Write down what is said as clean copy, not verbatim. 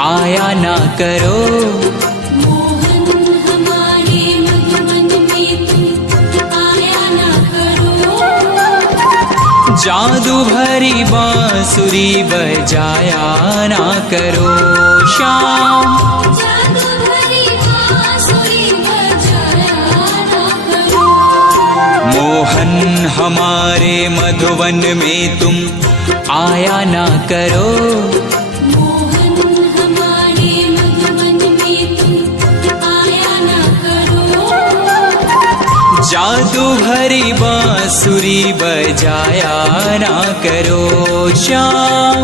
आया ना करो। मोहन हमारे मधुबन में तुम आया ना करो। जादू भरी बांसुरी बजाया ना करो श्याम। जादू भरी बांसुरी बजाया ना करो। मोहन हमारे मधुबन में तुम आया ना करो। मोहन हमारे मधुबन में तुम आया ना करो। जादू भरी बांसुरी बजाया ना करो श्याम।